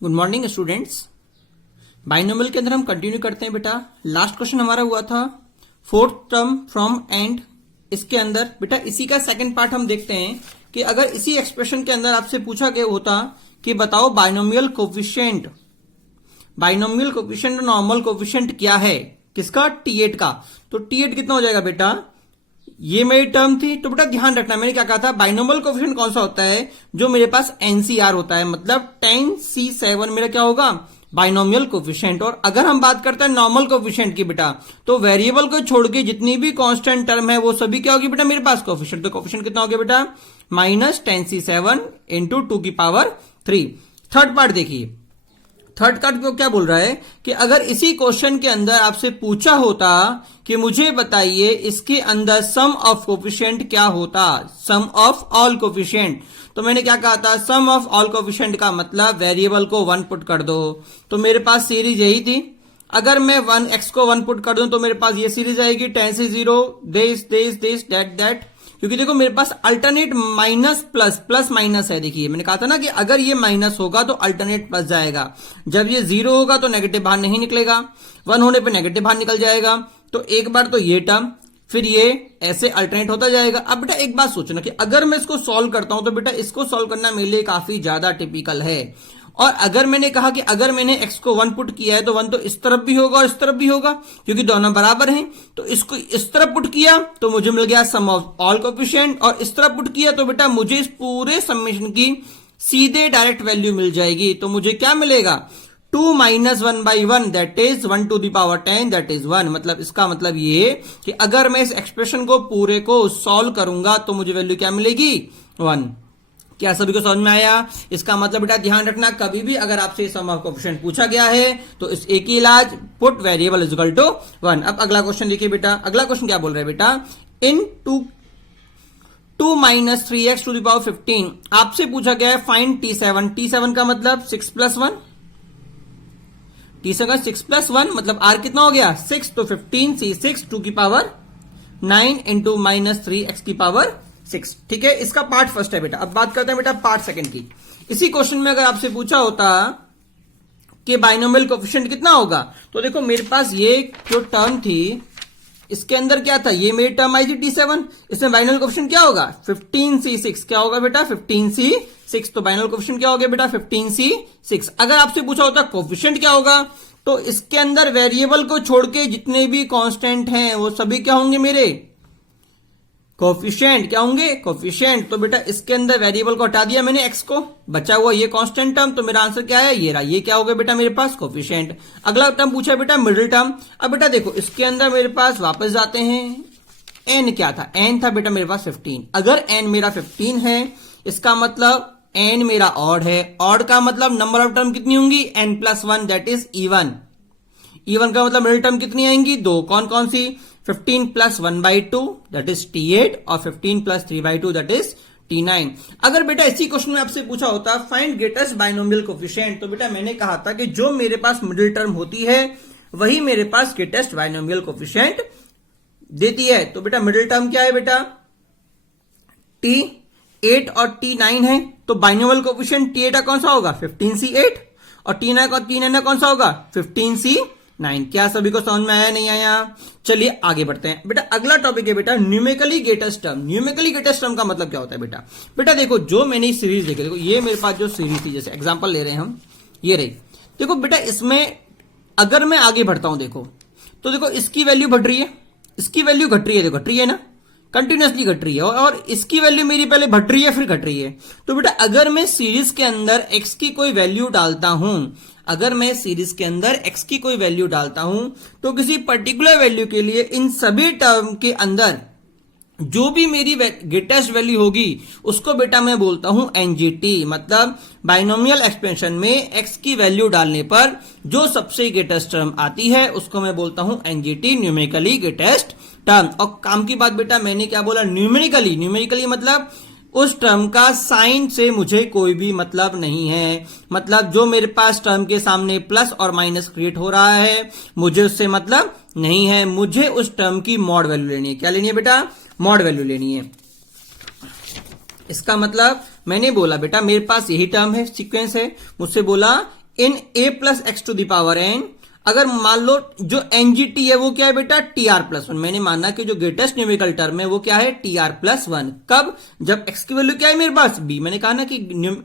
Good morning students. Binomial के अंदर हम कंटिन्यू करते हैं बेटा। लास्ट क्वेश्चन हमारा हुआ था फोर्थ टर्म फ्रॉम एंड। इसके अंदर बेटा इसी का सेकंड पार्ट हम देखते हैं कि अगर इसी एक्सप्रेशन के अंदर आपसे पूछा गया होता कि बताओ बाइनोमियल कोफिशिएंट और नॉर्मल कोफिशिएंट क्या है, किसका, T8 का। तो T8 कितना हो जाएगा बेटा, ये मेरी टर्म थी। तो बेटा ध्यान रखना, मैंने क्या कहा था, बाइनोमियल कोफिशिएंट कौन सा होता है, जो मेरे पास NCR होता है, मतलब 10C7 मेरा क्या होगा, बाइनोमियल कोफिशिएंट। और अगर हम बात करते हैं नॉर्मल कोफिशिएंट की बेटा, तो वेरिएबल को छोड़ के जितनी भी कांस्टेंट टर्म है वो सभी क्या होगी बेटा मेरे पास कोफिशिएंट। तो कोफिशिएंट कितना हो गया बेटा, -10C7 इंटू 2⁵3। थर्ड पार्ट देखिए, थर्ड कार्ड को क्या बोल रहा है कि अगर इसी क्वेश्चन के अंदर आपसे पूछा होता कि मुझे बताइए इसके अंदर सम ऑफ कोफिशिएंट क्या होता, सम ऑफ ऑल कोफिशिएंट। तो मैंने क्या कहा था, सम ऑफ ऑल कोफिशिएंट का मतलब वेरिएबल को 1 पुट कर दो। तो मेरे पास सीरीज यही थी। अगर मैं 1x को 1 पुट कर दूं तो मेरे पास ये सीरीज आएगी 10C0 दिस दैट। क्योंकि देखो मेरे पास अल्टरनेट माइनस प्लस माइनस है। देखिए मैंने कहा था ना कि अगर ये माइनस होगा तो अल्टरनेट प्लस जाएगा, जब ये 0 होगा तो नेगेटिव बाहर नहीं निकलेगा, 1 होने पे नेगेटिव बाहर निकल जाएगा। तो एक बार तो ये टर्म, फिर ये ऐसे अल्टरनेट होता जाएगा। अब बेटा एक बात सोचना कि अगर मैं इसको सॉल्व करता हूं तो बेटा इसको सॉल्व करना मेरे लिए काफी ज्यादा टिपिकल है। और अगर मैंने कहा कि अगर मैंने x को 1 पुट किया है तो 1 तो इस तरफ भी होगा और इस तरफ भी होगा, क्योंकि दोनों बराबर हैं। तो इसको इस तरफ पुट किया तो मुझे मिल गया सम ऑफ ऑल कोफिशिएंट, और इस तरफ पुट किया तो बेटा मुझे इस पूरे समेशन की सीधे डायरेक्ट वैल्यू मिल जाएगी। तो मुझे क्या मिलेगा, 2 - 1/1 that is 1 to the power 10 that is 1। मतलब इसका मतलब ये कि अगर मैं इस एक्सप्रेशन को पूरे को सॉल्व करूंगा तो मुझे वैल्यू क्या मिलेगी, 1। क्या सभी को समझ में आया? इसका मतलब बेटा ध्यान रखना, कभी भी अगर आपसे सम ऑफ कोफिशिएंट पूछा गया है तो इस एक ही इलाज, put variable is equal to 1। अब अगला क्वेश्चन देखिए बेटा, अगला क्वेश्चन क्या बोल रहा है बेटा, इन 2 - 3x to the power 15 आपसे पूछा गया है फाइंड T7। T7 का मतलब 6 + 1, T7 का 6 + 1 मतलब R कितना हो गया, 6। तो 15C6 2⁹9 इंटू -3x की पावर 6। ठीक है, इसका पार्ट फर्स्ट है बेटा। अब बात करते हैं बेटा पार्ट सेकंड की। इसी क्वेश्चन में अगर आपसे पूछा होता कि बाइनोमियल कोफिशिएंट कितना होगा, तो देखो मेरे पास ये जो टर्म थी इसके अंदर क्या था, ये मेरी टर्म आई थी T7, इसमें बाइनोमियल कोफिशिएंट क्या होगा, 15C6। क्या होगा बेटा, 15C6। तो बाइनोमियल कोफिशिएंट क्या हो गया बेटा, 15C6। अगर आपसे पूछा होता कोफिशिएंट क्या होगा, तो इसके अंदर वेरिएबल को छोड़ के जितने भी कांस्टेंट हैं वो सभी क्या होंगे मेरे कोफिशिएंट। क्या होंगे, कोफिशिएंट। तो बेटा इसके अंदर वेरिएबल को हटा दिया मैंने, x को, बचा हुआ ये कांस्टेंट टर्म। तो मेरा आंसर क्या है, ये रहा। ये क्या हो गया बेटा मेरे पास, कोफिशिएंट। अगला टर्म पूछा है बेटा मिडिल टर्म। अब बेटा देखो इसके अंदर मेरे पास वापस जाते हैं, n क्या था, n था बेटा मेरे पास 15। अगर n मेरा 15 है इसका मतलब n मेरा ऑड है। ऑड का मतलब नंबर ऑफ टर्म कितनी होंगी, n+1 that is even. Even का मतलब मिडिल टर्म कितनी आएंगी, 2। कौन कौन सी, 15 + 1/2 दैट इज T8 और 15 + 3/2 दैट इज T9। अगर बेटा इसी क्वेश्चन में आपसे पूछा होता फाइंड ग्रेटेस्ट बाइनोमियल कोफिशिएंट, तो बेटा मैंने कहा था कि जो मेरे पास मिडिल टर्म होती है वही मेरे पास ग्रेटेस्ट बाइनोमियल कोफिशिएंट देती है। तो बेटा मिडिल टर्म क्या है बेटा, T8 और T9 है। तो बाइनोमियल कोफिशिएंट T8 का कौन सा होगा, 15C8, और T9 का कौन सा होगा, 15C9। क्या सभी को समझ में आया, नहीं आया? चलिए आगे बढ़ते हैं बेटा। अगला टॉपिक है बेटा numerically greatest term. Numerically greatest term का मतलब क्या होता है बेटा, बेटा देखो जो मैंने सीरीज देखी, देखो ये मेरे पास जो सीरीज थी, जैसे एग्जांपल ले रहे हैं हम, ये रही। देखो बेटा इसमें अगर मैं आगे बढ़ता हूं देखो, तो देखो इसकी वैल्यू बढ़ रही है, इसकी वैल्यू घट रही है, देखो घट रही है ना, कंटिन्यूसली घट रही है, और इसकी वैल्यू मेरी पहले बढ़ रही है फिर घट रही है। तो बेटा अगर मैं सीरीज के अंदर x की कोई वैल्यू डालता हूं, अगर मैं सीरीज के अंदर x की कोई वैल्यू डालता हूं, तो किसी पर्टिकुलर वैल्यू के लिए इन सभी टर्म के अंदर जो भी मेरी ग्रेटेस्ट वैल्यू होगी उसको बेटा मैं बोलता हूं NGT। मतलब बाइनोमियल एक्सपेंशन में x की वैल्यू डालने पर जो सबसे ग्रेटेस्ट टर्म आती है उसको मैं बोलता हूं NGT, न्यूमेरिकली ग्रेटेस्ट टर्म। और काम की बात बेटा मैंने क्या बोला, न्यूमेरिकली। न्यूमेरिकली मतलब उस टर्म का साइन से मुझे कोई भी मतलब नहीं है। मतलब जो मेरे पास टर्म के सामने प्लस और माइनस क्रिएट हो रहा है मुझे उससे मतलब नहीं है, मुझे उस टर्म की मॉड वैल्यू लेनी है। क्या लेनी है बेटा, मॉड वैल्यू लेनी है। इसका मतलब मैंने बोला बेटा मेरे पास यही टर्म है, सीक्वेंस है, मुझसे बोला in a plus x to the power N, अगर मान लो जो एनजीटी है वो क्या है बेटा, टी आर प्लस वन। मैंने माना कि जो ग्रेटेस्ट न्यूमेरिकल टर्म है वो क्या है, टी आर प्लस वन। कब, जब एक्स की वैल्यू क्या है मेरे पास, बी। मैंने कहा ना कि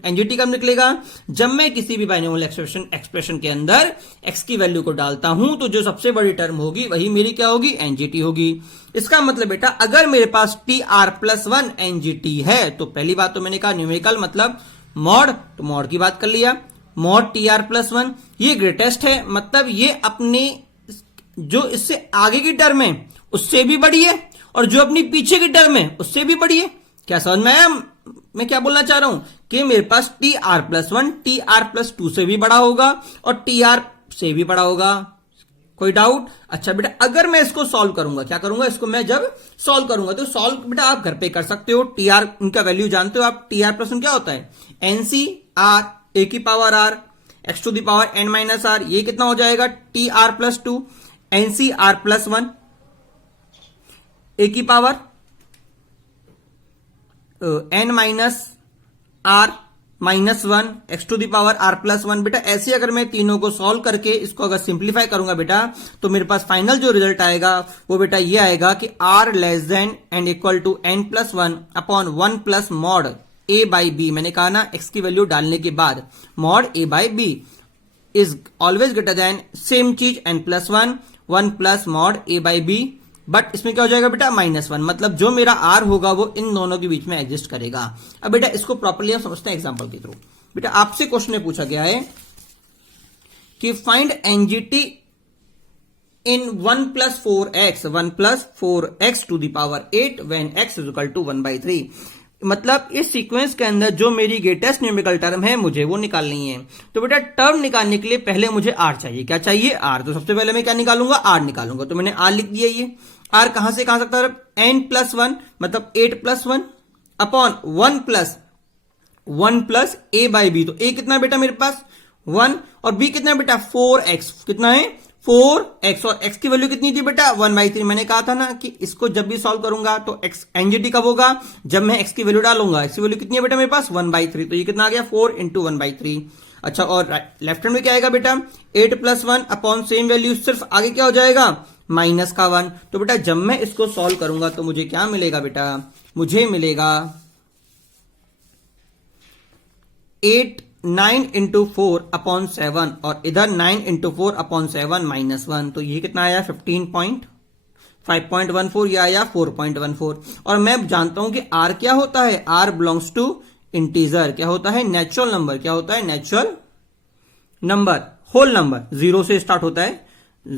एनजीटी कब निकलेगा, जब मैं किसी भी बाइनोमियल एक्सप्रेशन के अंदर एक्स की वैल्यू को डालता हूं तो जो सबसे बड़ी टर्म होगी वही मेरी क्या होगी, एनजीटी होगी। इसका मतलब बेटा अगर मेरे पास टी आर प्लस वन एनजीटी है तो पहली बात तो मैंने कहा न्यूमेरिकल मतलब मॉड, तो मॉड की बात कर लिया, mod T R plus one, ये ग्रेटेस्ट है, मतलब ये अपने जो इससे आगे की टर्म है उससे भी बड़ी है और जो अपनी पीछे की टर्म है उससे भी बड़ी है। क्या समझ में आया मैं क्या बोलना चाह रहा हूं, कि मेरे पास T are plus one T are plus two से भी बड़ा होगा और टी आर से भी बड़ा होगा। कोई डाउट? अच्छा बेटा अगर मैं इसको सॉल्व करूंगा, क्या करूंगा, इसको मैं जब सॉल्व करूंगा तो सॉल्व बेटा आप घर पे कर सकते हो। टी आर उनका वैल्यू जानते हो आप, टी आर प्लस वन क्या होता है, एनसी आर ए की power R X to the power N minus R, ये कितना हो जाएगा, T are plus two NC R plus one A की power N minus R minus one X to the power R plus one. बेटा ऐसे अगर मैं तीनों को सॉल्व करके इसको अगर सिंप्लीफाई करूंगा बेटा तो मेरे पास फाइनल जो रिजल्ट आएगा वो बेटा ये आएगा कि R less than and equal to N plus one upon one plus mod A by B. मैंने कहा ना एक्स की वैल्यू डालने के बाद mod A by B is always greater than same चीज N plus one, one plus mod A by B, but इसमें क्या हो जाएगा बेटा माइनस वन, मतलब जो मेरा आर होगा वो इन दोनों के बीच में एग्जिस्ट करेगा। अब बेटा इसको प्रॉपर्ली हम समझते हैं एग्जांपल के थ्रू। बेटा आपसे क्वेश्चन में पूछा गया है कि find NGT in 1 plus 4x to the power 8 when x is equal to 1/3। मतलब इस सीक्वेंस के अंदर जो मेरी ग्रेटेस्ट न्यूमेरिकल टर्म है मुझे वो निकालनी है। तो बेटा टर्म निकालने के लिए पहले मुझे आर चाहिए। क्या चाहिए, आर। तो सबसे पहले मैं क्या निकालूंगा, आर निकालूंगा। तो मैंने आर लिख दिया। ये आर कहां से कहां सकता है, एन प्लस वन मतलब 8 plus one upon 1 plus a by b. तो ए कितना बेटा मेरे पास 1 और बी कितना बेटा 4x, कितना है 4x, और x की वैल्यू कितनी थी बेटा 1/3। मैंने कहा था ना कि इसको जब भी सॉल्व करूंगा तो x एनजीटी कब होगा, जब मैं x की वैल्यू डालूंगा। x की वैल्यू कितनी है बेटा मेरे पास 1/3, तो ये कितना आ गया 4 इंटू 1/3। अच्छा और लेफ्ट हैंड में क्या आएगा बेटा 8 plus one upon same value, सिर्फ आगे क्या हो जाएगा माइनस का 1। तो बेटा जब मैं इसको सॉल्व करूंगा तो मुझे क्या मिलेगा बेटा, मुझे मिलेगा 9 इंटू 4 अपॉन 7 और इधर 9 इंटू 4 अपॉन 7 माइनस 1। तो ये कितना आया 5.14 या आया 4.14। और मैं जानता हूं कि r क्या होता है, r बिलोंग्स टू इंटीजर। क्या होता है, नेचुरल नंबर। क्या होता है, नेचुरल नंबर, होल नंबर। 0 से स्टार्ट होता है,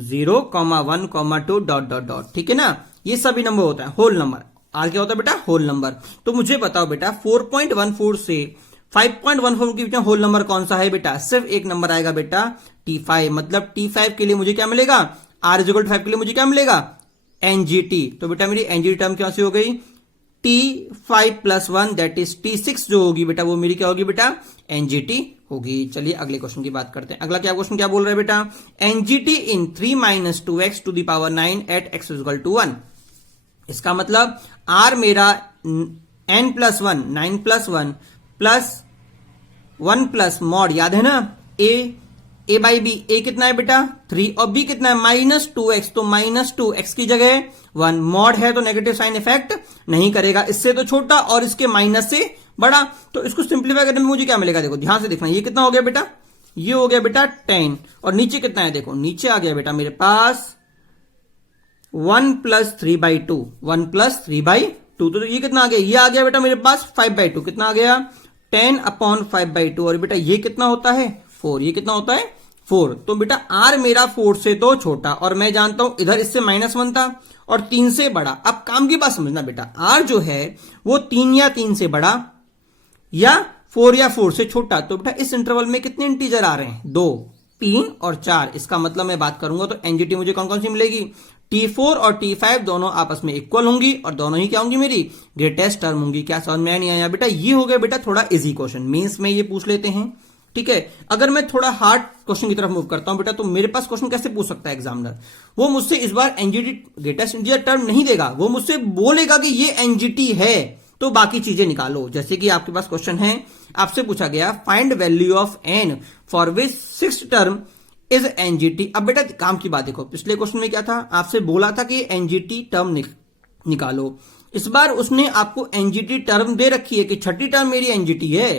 0, 1, 2 डॉट डॉट डॉट, ठीक है ना। ये सभी नंबर होता है होल नंबर। r क्या होता है बेटा, होल नंबर। तो मुझे बताओ बेटा 4.14 से 5.14 के बीच में होल नंबर कौन सा है बेटा, सिर्फ एक नंबर आएगा बेटा T5। मतलब T5 के लिए मुझे क्या मिलेगा, R = 5 के लिए मुझे क्या मिलेगा NGT। तो बेटा मेरी NGT टर्म क्या सी हो गई T5 + 1 दैट इज T6 जो होगी बेटा वो मेरी क्या होगी बेटा NGT होगी। चलिए अगले क्वेश्चन की बात करते हैं। अगला क्या क्वेश्चन क्या बोल रहा है बेटा, NGT in 3 - 2x to the power 9 at x = 1। इसका मतलब R मेरा n + 1 9 + 1 प्लस 1 प्लस मॉड, याद है ना a बाई बी। a कितना है बेटा 3 और b कितना है -2x। तो -2x की जगह 1, मॉड है तो नेगेटिव साइन इफेक्ट नहीं करेगा, इससे तो छोटा और इसके माइनस से बड़ा। तो इसको सिंप्लीफाई करने में मुझे क्या मिलेगा, देखो ध्यान से देखना। ये कितना हो गया बेटा, ये हो गया बेटा 10 और नीचे कितना है, देखो नीचे आ गया बेटा मेरे पास 1 + 3/2, 1 + 3/2। तो ये कितना आ गया, ये आ गया बेटा मेरे पास 5/2। कितना आ गया 10/5/2 और बेटा ये कितना होता है 4। ये कितना होता है 4। तो बेटा r मेरा 4 से तो छोटा और मैं जानता हूं इधर इससे -1 था और 3 से बड़ा। अब काम की बात समझना बेटा, r जो है वो 3 या 3 से बड़ा या 4 या 4 से छोटा। तो बेटा इस इंटरवल में कितने इंटीजर आ रहे हैं, 2, 3 और 4। इसका मतलब मैं बात करूंगा तो एनजीटी मुझे कौन कौन सी मिलेगी, T4 और T5 दोनों आपस में इक्वल होंगी और दोनों ही क्या होंगी मेरी ग्रेटेस्ट टर्म होंगी। क्या समझ में नहीं आया बेटा, ये हो गया बेटा थोड़ा इजी क्वेश्चन, मींस में ये पूछ लेते हैं, ठीक है। अगर मैं थोड़ा हार्ड क्वेश्चन की तरफ मूव करता हूं बेटा तो मेरे पास क्वेश्चन कैसे पूछ सकता है एग्जामिनर, वो मुझसे इस बार एनजीटी ग्रेटेस्ट इंटीजर टर्म नहीं देगा, वो मुझसे बोलेगा कि ये एनजीटी है तो बाकी चीजें निकालो। जैसे कि आपके पास क्वेश्चन है, आपसे पूछा गया find value of n for which sixth term is NGT. अब बेटा काम की बात देखो, पिछले क्वेश्चन में क्या था, आपसे बोला था कि एनजीटी टर्म निकालो। इस बार उसने आपको एनजीटी टर्म दे रखी है कि छठी टर्म मेरी एनजीटी है,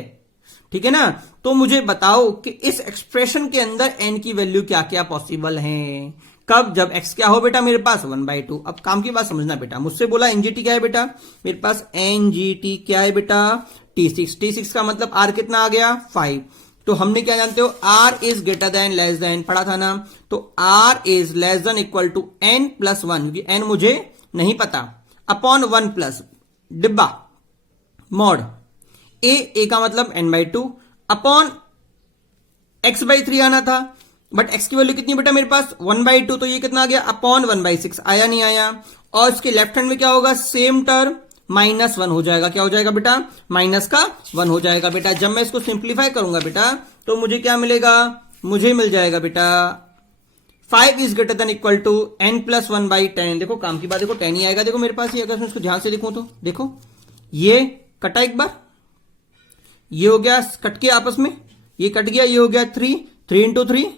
ठीक है ना। तो मुझे बताओ कि इस एक्सप्रेशन के अंदर एन की वैल्यू क्या क्या पॉसिबल है, कब, जब एक्स क्या हो बेटा मेरे पास 1/2। अब काम की बात समझना बेटा, मुझसे बोला एनजीटी क्या है बेटा, मेरे पास एनजीटी क्या है बेटा T6। T6 का मतलब आर कितना आ गया 5। तो हमने क्या जानते हो, r is greater than less than, पढ़ा था ना। तो r is less than equal to n plus 1, क्योंकि n मुझे नहीं पता, अपॉन 1 प्लस डिब्बा मॉड ए का मतलब n/2 अपॉन x/3 आना था, बट x की वैल्यू कितनी बेटा मेरे पास 1/2, तो ये कितना आ गया अपॉन 1/6, आया नहीं आया। और इसके लेफ्ट हैंड में क्या होगा, सेम टर्म -1 हो जाएगा। क्या हो जाएगा बेटा, -1 हो जाएगा बेटा। जब मैं इसको सिंप्लीफाई करूंगा बेटा तो मुझे क्या मिलेगा, मुझे मिल जाएगा बेटा 5 is greater than equal to n plus 1/10। देखो काम की बात, देखो 10 ही आएगा। देखो मेरे पास ये, अगर मैं इसको ध्यान से देखूं तो देखो ये कटा एक बार, ये हो गया कट के आपस में, ये कट गया, ये हो गया 3 इंटू 3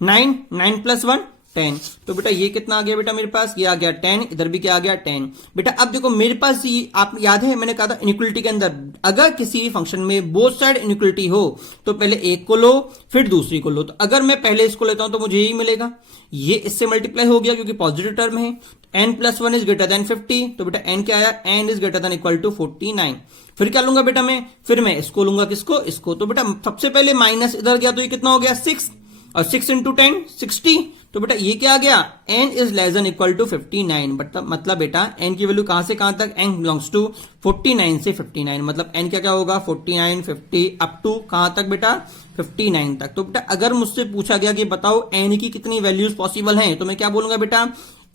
9, 9 प्लस 1 10। तो बेटा ये कितना आ गया बेटा मेरे पास, ये आ गया 10, इधर भी क्या आ गया 10। बेटा अब देखो मेरे पास ये, आप याद है मैंने कहा था इनइक्वलिटी के अंदर अगर किसी फंक्शन में बोथ साइड इनइक्वलिटी हो तो पहले एक को लो फिर दूसरी को लो। तो अगर मैं पहले इसको लेता हूं तो मुझे यही मिलेगा, ये इससे मल्टीप्लाई हो गया क्योंकि पॉजिटिव टर्म है। n plus 1 is greater than 50, तो बेटा n क्या आया, n is greater than equal to 49। फिर क्या लूंगा बेटा मैं, फिर मैं इसको लूंगा, किसको, इसको। तो बेटा सबसे पहले माइनस इधर गया तो ये कितना हो गया 6, और 6 इंटू 10 60। तो बेटा ये क्या आ गया, n is less than equal to 59। मतलब बेटा n की वैल्यू कहां से कहां तक, n बिलोंग्स टू 49 से 59, मतलब n क्या क्या होगा 49 50 अप टू कहां तक बेटा 59 तक। तो बेटा अगर मुझसे पूछा गया कि बताओ n की कितनी वैल्यूज पॉसिबल हैं, तो मैं क्या बोलूंगा बेटा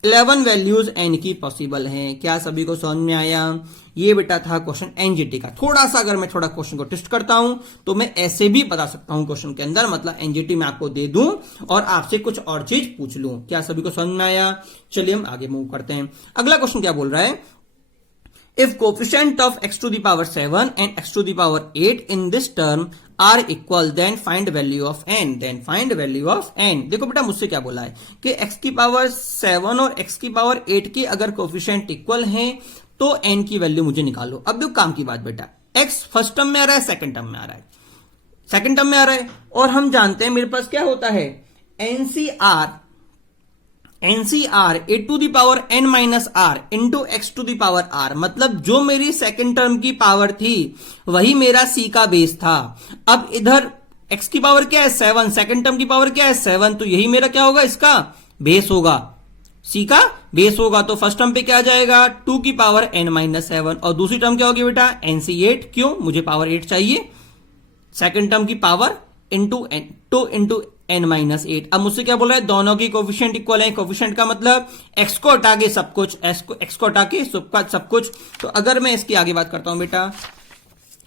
11 वैल्यूज n की पॉसिबल हैं। क्या सभी को समझ में आया, ये बेटा था क्वेश्चन एनजीटी का। थोड़ा सा अगर मैं थोड़ा क्वेश्चन को ट्विस्ट करता हूं तो मैं ऐसे भी बता सकता हूं क्वेश्चन के अंदर, मतलब एनजीटी मैं आपको दे दूं और आपसे कुछ और चीज पूछ लूं। क्या सभी को समझ में आया, चलिए हम आगे मूव करते हैं। अगला क्वेश्चन क्या बोल रहा है, if coefficient of x to the power 7 and x to the power 8 in this term are equal then find value of n, then find value of n। देखो बेटा मुझसे क्या बोला है कि x की पावर 7 और x की पावर 8 की अगर कोफिशिएंट इक्वल हैं तो n की वैल्यू मुझे निकालो। अब देखो काम की बात बेटा, x फर्स्ट टर्म में आ रहा है, सेकंड टर्म में आ रहा है, सेकंड टर्म में आ रहा है, और हम जानते हैं मेरे पास क्या होता है NCR a to the power n minus r into x to the power r, मतलब जो मेरी सेकंड टर्म की पावर थी वही मेरा c का बेस था। अब इधर x की पावर क्या है 7, सेकंड टर्म की पावर क्या है 7, तो यही मेरा क्या होगा, इसका बेस होगा, c का बेस होगा। तो फर्स्ट टर्म पे क्या आ जाएगा 2 की पावर n माइनस 7, और दूसरी टर्म क्या होगी बेटा nc8, क्यों, मुझे पावर 8 चाहिए, सेकंड टर्म की power into 2 into n minus 8। अब मुझसे क्या बोल रहा है, दोनों की कोफिशिएंट इक्वल है। कोफिशिएंट का मतलब x को हटा के सब कुछ, x को हटा के सब कुछ। तो अगर मैं इसकी आगे बात करता हूं बेटा,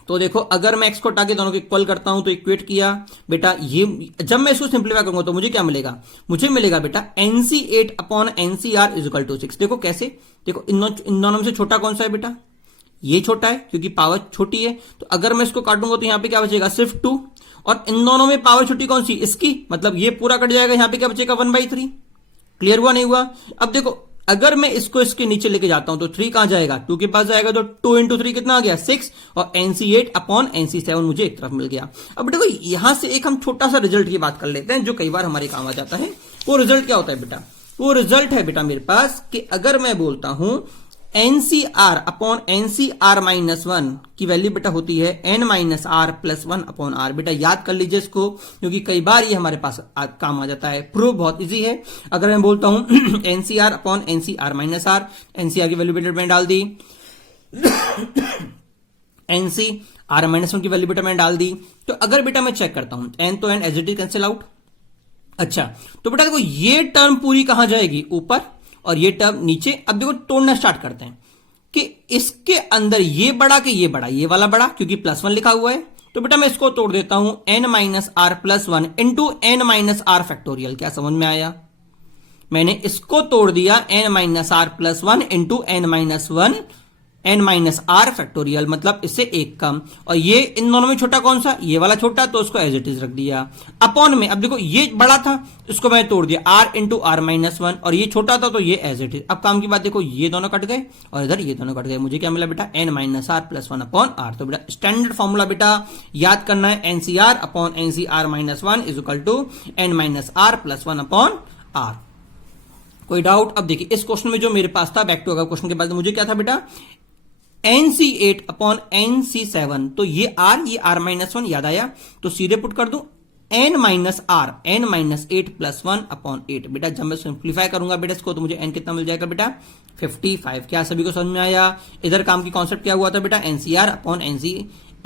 तो देखो अगर मैं x को हटा के दोनों को इक्वल करता हूं तो इक्वेट किया बेटा, ये जब मैं इसको सिंप्लीफाई करूंगा तो मुझे क्या मिलेगा, मुझे मिलेगा बेटा nc8 upon nCr is equal to 6। देखो कैसे, देखो इन दोनों में से छोटा कौन सा है बेटा, ये छोटा है क्योंकि पावर छोटी है। तो अगर मैं इसको काटूंगा तो यहां पे क्या बचेगा सिर्फ 2, और इन दोनों में पावर छोटी कौन सी, इसकी, मतलब ये पूरा कट जाएगा, यहां पे क्या बचेगा 1/3। क्लियर हुआ नहीं हुआ। अब देखो अगर मैं इसको इसके नीचे लेके जाता हूं तो 3 कहां जाएगा, 2 के पास जाएगा, तो 2 इंटू 3 कितना आ गया 6, और nc8 अपॉन nc7 मुझे एक तरफ मिल गया। अब देखो यहां से एक हम छोटा सा रिजल्ट की बात कर लेते हैं जो कई बार हमारे काम आ जाता है। वो रिजल्ट क्या होता है बेटा, वो रिजल्ट है बेटा मेरे पास कि अगर मैं बोलता हूं NCR अपॉन NCR माइनस 1 की वैल्यू बेटा होती है n minus r plus 1 upon r. बेटा याद कर लीजिए इसको क्योंकि कई बार ये हमारे पास काम आ जाता है। प्रूफ बहुत इजी है। अगर मैं बोलता हूं NCR upon NCR minus r, NCR की वैल्यू बेटा मैंने डाल दी, NCR माइनस 1 की वैल्यू बेटा मैंने डाल दी। तो अगर बेटा मैं चेक करता हूं n तो n as it is cancel out. अच्छा तो बेटा देखो ये टर्म पूरी कहां जाएगी, ऊपर, और ये टर्म नीचे। अब देखो तोड़ना स्टार्ट करते हैं कि इसके अंदर ये बड़ा कि ये बड़ा, ये वाला बड़ा क्योंकि +1 लिखा हुआ है। तो बेटा मैं इसको तोड़ देता हूं n minus r plus 1 into n minus r factorial. क्या समझ में आया, मैंने इसको तोड़ दिया n minus r plus 1 into n minus 1 n minus r factorial, मतलब इससे एक कम, और ये इन दोनों में छोटा कौन सा, ये वाला छोटा, तो उसको एज इट इज रख दिया। अपॉन में अब देखो ये बड़ा था, इसको मैंने तोड़ दिया, r into r minus one, और ये छोटा था तो ये एज इट इज। अब काम की बात देखो, ये दोनों कट गए और इधर ये दोनों कट गए, मुझे क्या मिला बेटा, n minus r plus one upon r. तो बेटा स्टैंडर्ड फॉर्मूला बेटा याद करना है, NCR upon NCR minus one is equal to n minus r plus one upon r. कोई डाउट? अब देखिए इस क्वेश्चन में जो मेरे पास था, बैक टू अगर क्वेश्चन के बाद मुझे क्या था बेटा, NC8 अपॉन NC7, तो ये R माइनस वन याद आया, तो सीधे पुट कर दू n minus r, n minus 8 plus one upon 8। बेटा जब मैं सिंप्लीफाई करूंगा बेटा इसको, तो मुझे n कितना मिल जाएगा बेटा, 55। क्या सभी को समझ में आया? इधर काम की कॉन्सेप्ट क्या हुआ था बेटा, NCR upon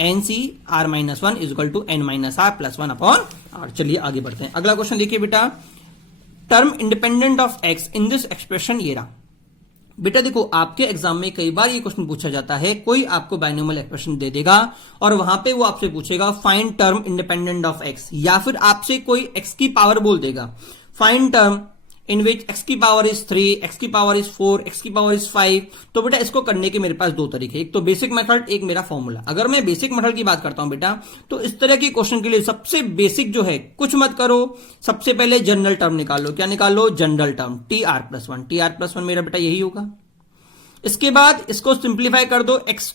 NCR minus one is equal to n minus r plus one upon r. चलिए आगे बढ़ते हैं। अगला क्वेश्चन देखिए बेटा, term independent of x in this expression ये रहा। बेटा देखो आपके एग्जाम में कई बार ये क्वेश्चन पूछा जाता है, कोई आपको बाइनोमियल एक्सप्रेशन दे देगा और वहां पे वो आपसे पूछेगा find term independent of x, या फिर आपसे कोई x की पावर बोल देगा, find term in which x की पावर इज 3, x की पावर इज 4, x की पावर इज 5। तो बेटा इसको करने के मेरे पास दो तरीके, एक तो बेसिक मेथड, एक मेरा फॉर्मूला। अगर मैं बेसिक मेथड की बात करता हूं बेटा, तो इस तरह के क्वेश्चन के लिए सबसे बेसिक जो है, कुछ मत करो, सबसे पहले जनरल टर्म निकालो। क्या निकालो? General term, T R plus one मेरा बेटा यही होगा। इसके बाद इसको सिंप्लीफाई कर दो, x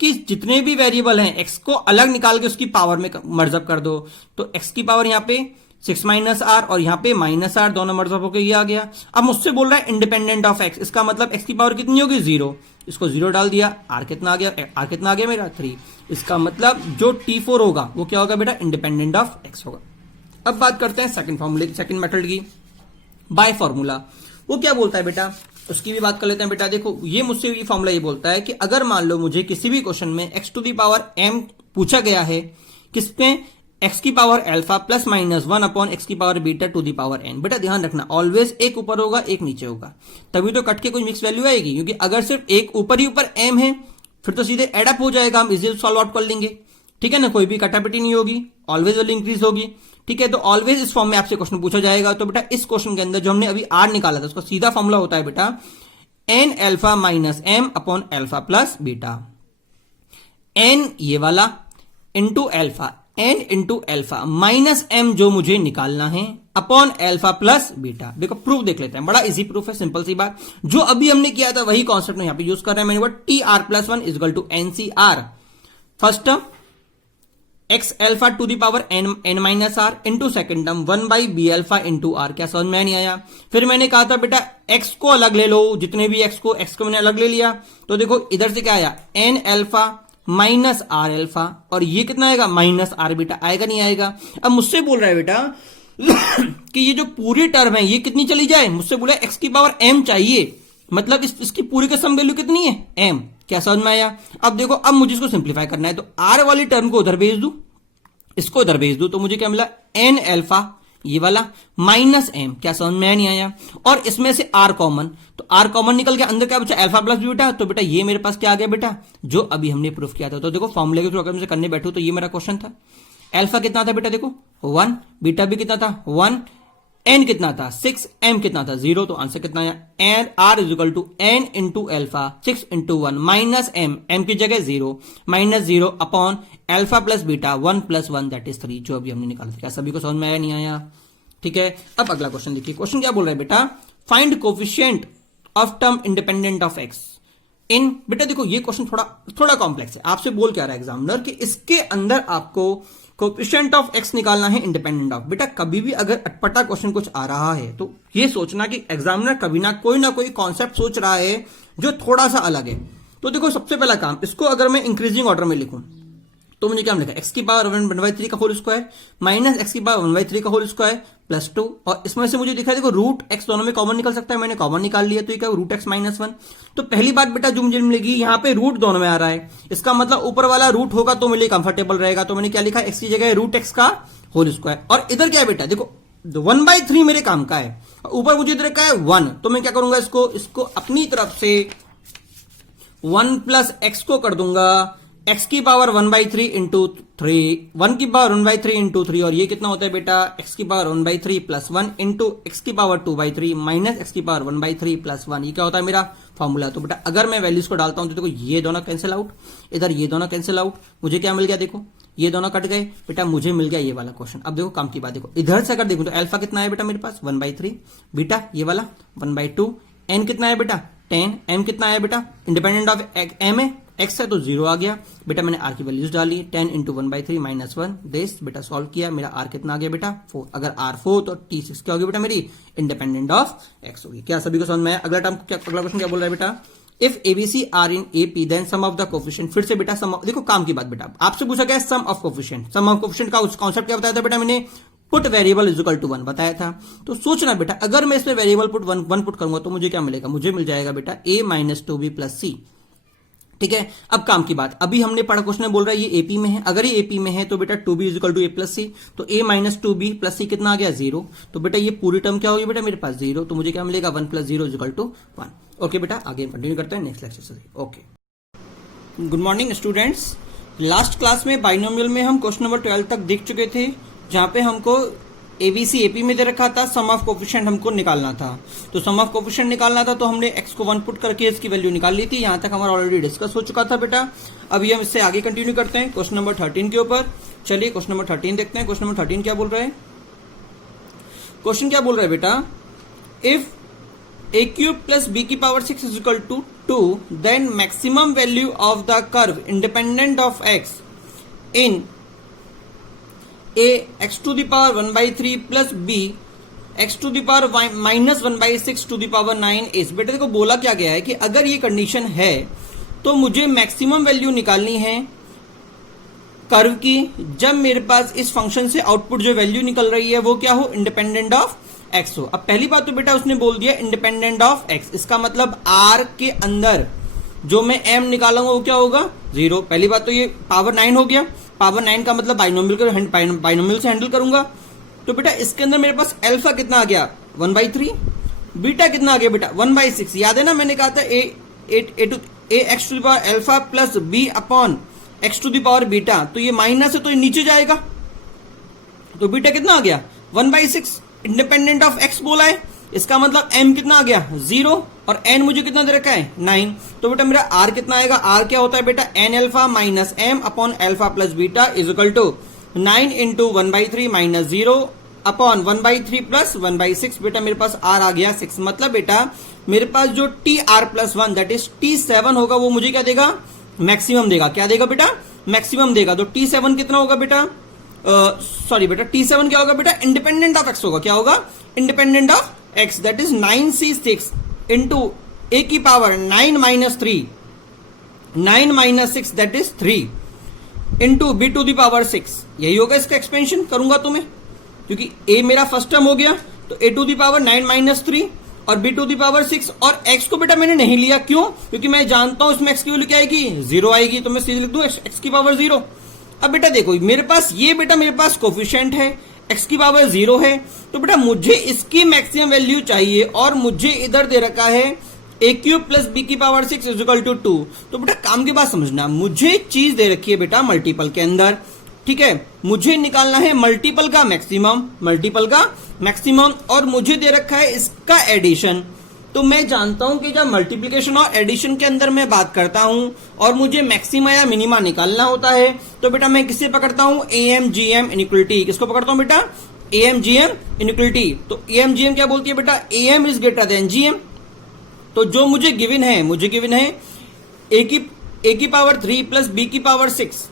की जितने भी वेरिएबल हैं x को अलग निकाल के उसकी पावर में मर्जअप कर दो, तो x की पावर यहां पे 6 माइनस आर और यहां पे माइनस आर, दोनों मर्जअप होकर ये आ गया। अब मुझसे बोल रहा है इंडिपेंडेंट ऑफ x, इसका मतलब x की पावर कितनी होगी, 0, इसको 0 डाल दिया, r कितना आ गया, r कितना आ गया मेरा 3। इसका मतलब जो T4 होगा वो क्या होगा बेटा, इंडिपेंडेंट ऑफ x होगा। अब बात करते हैं सेकंड फॉर्मूले, सेकंड मेथड की, बाय फॉर्मूला। वो क्या बोलता है बेटा, उसकी भी बात कर लेते हैं। बेटा देखो ये मुझसे ये फॉर्मूला ये बोलता है कि अगर मान लो मुझे किसी भी क्वेश्चन में x to the power m पूछा गया है, किसमें, x की पावर alpha plus minus 1 upon x की पावर beta to the power n। बेटा ध्यान रखना ऑलवेज एक ऊपर होगा एक नीचे होगा, तभी तो कट के कोई मिक्स वैल्यू आएगी, क्योंकि अगर सिर्फ एक ऊपर ही ऊपर m है फिर तो सीधे एडअप हो जाएगा, हम इजीली सॉल्व आउट कर लेंगे, ठीक है ना, कोई भी कटापिटी नहीं होगी, ऑलवेज वैल्यू इंक्रीज होगी, ठीक है। तो ऑलवेज इस फॉर्म में आपसे क्वेश्चन पूछा जाएगा। तो बेटा इस क्वेश्चन के अंदर जो हमने अभी r निकाला था, उसका सीधा फॉर्मूला होता है बेटा n alpha minus m upon alpha plus beta, n ये वाला into alpha, n into alpha minus m जो मुझे निकालना है अपॉन अल्फा प्लस बीटा। देखो प्रूफ देख लेते हैं, बड़ा इजी प्रूफ है, सिंपल सी बात, जो अभी हमने किया था वही कॉन्सेप्ट में यहां पे यूज कर रहे हैं। मैंने t are plus one is equal to NCR, first term x alpha to the power n minus r into second term 1 by b alpha into r. क्या समझ में नहीं आया? फिर मैंने कहा था बेटा x को अलग ले लो, जितने भी x को मैंने अलग ले लिया, तो देखो इधर से क्या आया, n alpha minus r alpha, और ये कितना आएगा, माइनस आर बीटा। आएगा नहीं आएगा? अब मुझसे बोल रहा है बेटा कि ये जो पूरी टर्म है ये कितनी चली जाए, मुझसे बोला x की पावर m चाहिए, मतलब इसकी पूरी का सम वैल्यू कितनी है, m। क्या समझ में आया? अब देखो अब मुझे इसको सिंप्लीफाई करना है, तो r वाली टर्म को उधर भेज दूं, इसको इधर भेज दूं, तो मुझे क्या मिला, n अल्फा ये वाला माइनस m। क्या समझ में नहीं आया? और इसमें से r कॉमन, तो r कॉमन निकल गया, अंदर क्या बचा, अल्फा प्लस बीटा। तो बेटा ये मेरे पास क्या आ गया बेटा, जो अभी हमने प्रूफ किया था। तो देखो फॉर्मूले के थ्रू अगर मुझे करने बैठू तो ये मेरा क्वेश्चन था, अल्फा कितना था बेटा, देखो 1, बीटा भी कितना था 1, n कितना था 6, m कितना था 0। तो आंसर कितना आया, n r is equal to n into alpha 6 into 1 minus m की जगह 0 minus 0 upon alpha plus beta 1 plus 1 that is 3, जो अभी हमने निकाला था। क्या सभी को समझ में आया नहीं आया? ठीक है। अब अगला क्वेश्चन देखिए, क्वेश्चन क्या बोल रहा है बेटा, find coefficient of term independent of x इन। बेटा देखो ये क्वेश्चन थोड़ा कॉम्प्लेक्स है, आपसे बोल क्या रहा है एग्जामिनर कि इसके अंदर आपको कोफिशिएंट ऑफ x निकालना है इंडिपेंडेंट ऑफ। बेटा कभी भी अगर अटपटा क्वेश्चन कुछ आ रहा है तो ये सोचना कि एग्जामिनर कभी ना कोई कॉन्सेप्ट सोच रहा है जो थोड़ा सा अलग है। तो देखो सबसे पहला काम, इसको अगर मैं इंक्रीजिंग ऑर्डर में लिखूं तो मुझे क्या मिलेगा, x की पावर 1/3 का होल स्क्वायर माइनस x की पावर 1/3 का होल स्क्वायर प्लस 2, और इसमें से मुझे दिखा है देखो रूट x दोनों में कॉमन निकल सकता है, मैंने कॉमन निकाल लिया, तो ये क्या रूट x माइनस 1। तो पहली बात बेटा जो मुझे मिलेगी, यहाँ पे रूट दोनों में आ रहा है, इसका मतलब ऊपर वाला रूट होगा तो मेरे कंफर्टेबल रहेगा। तो मैंने क्या लिखा, x की जगह रूट x का होल स्क्वायर, और इधर क्या है बेटा देखो 1/3 मेरे काम का है, ऊपर मुझे इधर का है 1, तो मैं क्या करूंगा, इसको अपनी तरफ से 1 प्लस x को कर दूंगा एक्स की पावर 1/3 इंटू 3, 1 की पावर 1/3 इंटू 3, और ये कितना होता है बेटा एक्स की पावर 1/3 प्लस 1 इंटू एक्स की पावर 2/3 माइनस एक्स की पावर 1/3 प्लस 1। ये क्या होता है मेरा फॉर्मूला। तो बेटा अगर मैं वैल्यूज को डालता हूं तो देखो ये दोनों कैंसिल आउट, इधर ये दोनों कैंसिल आउट, मुझे क्या मिल गया, देखो ये दोनों कट गए बेटा, मुझे मिल गया ये वाला क्वेश्चन। अब देखो काम की बात, देखो इधर से अगर देखो तो अल्फा कितना है बेटा मेरे पास 1/3, बीटा ये वाला 1/2, एन कितना है बेटा 10, एम कितना है बेटा इंडिपेंडेंट ऑफ एम है, एक्स है तो 0 आ गया बेटा। मैंने आर की वैल्यूज डाली 10 इंटू 1/3 माइनस 1 देश बेटा, सॉल्व किया, मेरा आर कितना आ गया बेटा 4। अगर आर 4 तो T6 क्या होगी बेटा मेरी इंडिपेंडेंट ऑफ एक्स होगी। क्या सभी को समझ में आया। अगला टर्म क्या, अगला क्वेश्चन क्या बोल रहा है बेटा, if ABC are in AP then sum of the coefficient. फिर से बेटा सम, देखो काम की बात बेटा, आपसे पूछा गया sum of coefficient. Sum of coefficient का कॉन्सेप्ट क्या बताया था बेटा मैंने, put variable is equal to 1 बताया था। तो सोचना बेटा अगर मैं इसमें वेरिएबल पुट 1 पुट करूंगा तो मुझे क्या मिलेगा, मुझे मिल जाएगा बेटा a माइनस 2b प्लस सी। ठीक है, अब काम की बात, अभी हमने पढ़ा क्वेश्चन बोल रहा है ये एपी में है, अगर ये एपी में है तो बेटा 2b is equal to a plus C, तो a माइनस 2b प्लस सी कितना आ गया 0। तो बेटा ये पूरी टर्म क्या होगी बेटा मेरे पास 0, तो मुझे क्या मिलेगा 1 plus 0 is equal to 1। Okay बेटा आगे कंटिन्यू करते हैं नेक्स्ट लेक्चर से। Okay, good morning students. Last class में बाइनोमियल में हम क्वेश्चन नंबर 12 तक देख चुके थे, जहां पे हमको एबीसी एपी में दे रखा था, सम ऑफ कोफिशिएंट हमको निकालना था। तो सम ऑफ कोफिशिएंट निकालना था तो हमने एक्स को 1 पुट करके इसकी वैल्यू निकाल ली थी। यहां तक हमारा ऑलरेडी डिस्कस हो चुका था बेटा। अभी हम इससे आगे कंटिन्यू करते हैं क्वेश्चन नंबर 13 के ऊपर। चलिए क्वेश्चन नंबर 13 देखते हैं। क्वेश्चन नंबर 13 क्या बोल रहा है, क्वेश्चन क्या बोल रहा है बेटा, if a cube plus b की power 6 is equal to 2 then maximum value of the curve independent of x in a x to the power 1/3 plus b x to the power minus 1/6 to the power 9 is। बेटा देखो बोला क्या गया है कि अगर ये कंडीशन है तो मुझे मैक्सिमम वैल्यू निकालनी है कर्व की जब मेरे पास इस फंक्शन से आउटपुट जो वैल्यू निकल रही है वो क्या हो, इंडिपेंडेंट ऑफ एक्स हो। अब पहली बात तो बेटा उसने बोल दिया इंडिपेंडेंट ऑफ एक्स, इसका मतलब आर के अंदर जो मैं एम निकालूंगा वो क्या होगा 0। पहली बात तो ये पावर 9 हो गया, पावर 9 का मतलब बाइनोमियल से हैंडल करूंगा। तो बेटा इसके अंदर मेरे पास अल्फा कितना आ गया 1/3, बीटा कितना आ गया बेटा 1/6। याद है ना मैंने कहा था A X to the power alpha plus B upon X to the power beta, तो ये माइनस है तो ये नीचे जाएगा, तो बीटा कितना आ गया 1/6 इंडिपेंडेंट ऑफ एक्स बोला है, इसका मतलब m कितना आ गया 0 और n मुझे कितना दे रखा है 9। तो बेटा मेरा r कितना आएगा, r क्या होता है बेटा n alpha minus m upon alpha plus beta is equal to 9 into 1/3 minus 0 upon 1/3 plus 1/6। बेटा मेरे पास r आ गया 6। मतलब बेटा मेरे पास जो tr plus 1 that is t7 होगा वो मुझे क्या देगा, मैक्सिमम देगा। क्या देगा बेटा, मैक्सिमम देगा। तो t7 कितना होगा बेटा, सॉरी बेटा t7 क्या होगा बेटा, इंडिपेंडेंट ऑफ एक्स होगा। क्या होगा, independent of X that is 9c6 into A की power 9 minus 3, 9 minus 6 that is 3 into B to the power 6। यही होगा इसका एक्सपेंशन करूंगा तो मैं, क्योंकि ए मेरा फर्स्ट टर्म हो गया तो ए टू दी पावर 9 माइनस 3 और बी टू दी पावर 6। और एक्स को बेटा मैंने नहीं लिया, क्यों, क्योंकि मैं जानता हूं इसमें एक्स की वैल्यू क्या आएगी 0 आएगी, तो मैं सीधे लिख दूं एक्स की पावर 0। अब बेटा देखो मेरे पास ये बेटा मेरे पास कोफिशिएंट है, एक्स की पावर 0 है, तो बेटा मुझे इसकी मैक्सिमम वैल्यू चाहिए और मुझे इधर दे रखा है ए क्यूब प्लस बी की पावर 6 इज इक्वल टू 2। तो बेटा काम की बात समझना, मुझे चीज दे रखी है बेटा मल्टीपल के अंदर, ठीक है, मुझे निकालना है मल्टीपल का मैक्सिमम, मल्टीपल का मैक्सिमम, और मुझे दे रखा है इसका एडिशन। तो मैं जानता हूं कि जब मल्टीप्लिकेशन और एडिशन के अंदर मैं बात करता हूं और मुझे मैक्सिमा या मिनिमा निकालना होता है तो बेटा मैं किससे पकड़ता हूं, एम जी एम इनइक्वलिटी। किसको पकड़ता हूं बेटा, एम जी एम इनइक्वलिटी। तो एम जी एम क्या बोलती है बेटा, M is greater than G M. तो जो मुझे गिवन है, मुझे गिवन है ए की पावर 3 प्लस बी की पावर 6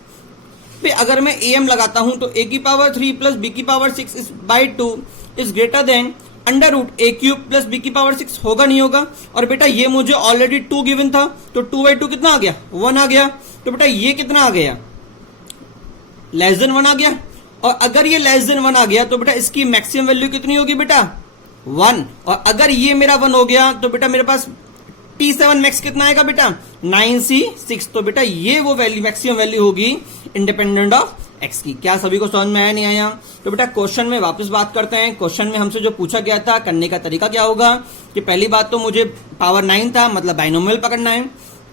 पे अगर मैं एम लगाता हूं तो ए की पावर 3 प्लस बी की power 6 is by 2 is greater than under root a cube plus b की पावर 6। होगा नहीं होगा, और बेटा ये मुझे ऑलरेडी 2 गिवन था तो 2/2 कितना आ गया 1 आ गया। तो बेटा ये कितना आ गया, लेस देन 1 आ गया। और अगर ये लेस देन 1 आ गया तो बेटा इसकी मैक्सिमम वैल्यू कितनी होगी बेटा 1। और अगर ये मेरा 1 हो गया तो बेटा मेरे पास t7 मैक्स कितना आएगा बेटा 9c6। तो बेटा ये वो वैल्यू मैक्सिमम वैल्यू होगी इंडिपेंडेंट ऑफ एक्स की। क्या सभी को समझ में आया नहीं आया। तो बेटा क्वेश्चन में वापस बात करते हैं। क्वेश्चन में हमसे जो पूछा गया था करने का तरीका क्या होगा कि पहली बात तो मुझे पावर 9 था मतलब बाइनोमियल पकड़ना है,